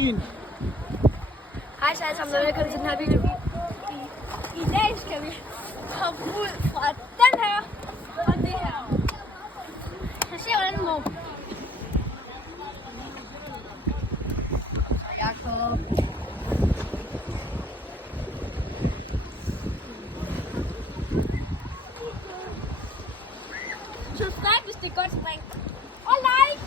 1. Hej så alle sammen, og velkommen til den her video. I dag skal vi komme ud fra den her og det her. Så se hvordan den må. Jakob. Subscribe, hvis det er godt spring. Og like!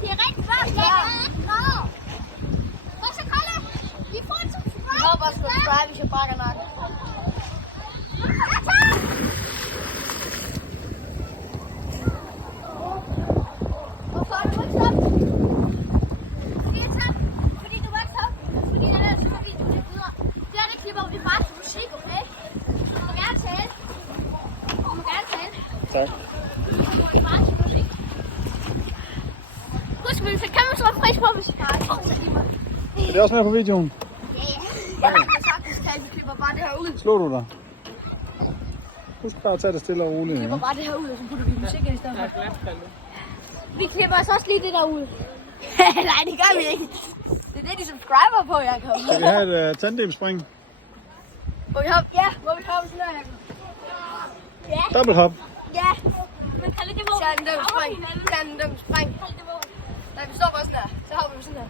Det er rigtig godt. Hvad så, Kalle? Vi får en subscribe. Jeg håber også subscribe, hvis jeg bakker nok. Hvorfor har du vokset op? Fordi du vokset op. Fordi det er super fint, du klipper videre. Det er det klipper, hvor vi bare får musik, okay? Du må gerne tale. Tak. Husk, så kan man slå frisk på, hvis I bare Er det også med på videoen? jeg kan sagtens tale, vi klipper bare det her ud. Slår du dig? Husk bare at tage det stille og roligt. Vi klipper bare det her ud, og så putter vi musik ind i stedet for. Vi klipper os også lige det der ud. Nej, det gør vi ikke. Det er det, de subscriber på, Jacob. Skal vi have et tandemspring? Hvor vi hopper? Ja, hvor vi hopper sådan her, Jacob. Ja. Double hop. Ja. Men Kalle, det må... Tandem spring. Tandem spring. Nej, vi står bare sådan her. Så hopper vi sådan her.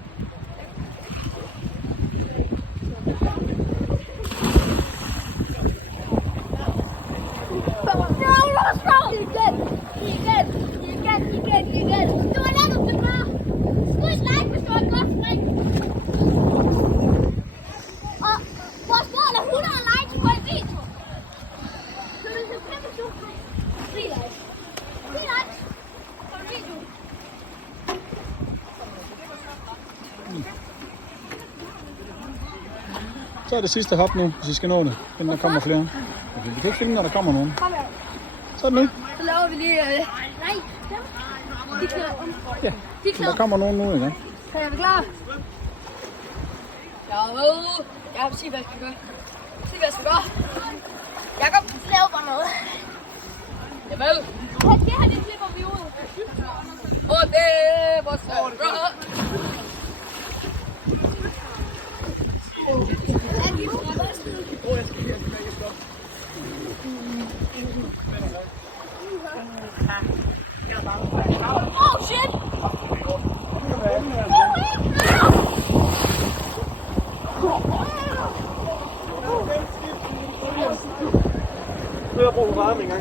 Igen. Du har lavet det bra. Skud et like, hvis du har et godt spring. Og vores mål er 100 likes på en video. Så hvis du kan, hvis du 3 likes. 3 likes på en video. Så er det sidste hop nu, hvis I skal nå det, inden der kommer flere. Okay, vi kan ikke filme, når der kommer nogen. Kom her. Så er det nu. Så laver vi lige... Nej, dem. De klæder om. Ja, De der klæder. kommer nogen nu, ikke? Så er vi klar? Jakob, sig hvad jeg skal gøre. Sig hvad jeg skal gøre. Jakob, lav bare noget. Jamen. Det her, det klipper vi ud. Og det var så godt. Oh shit! Nu har jeg brugt varme en gang.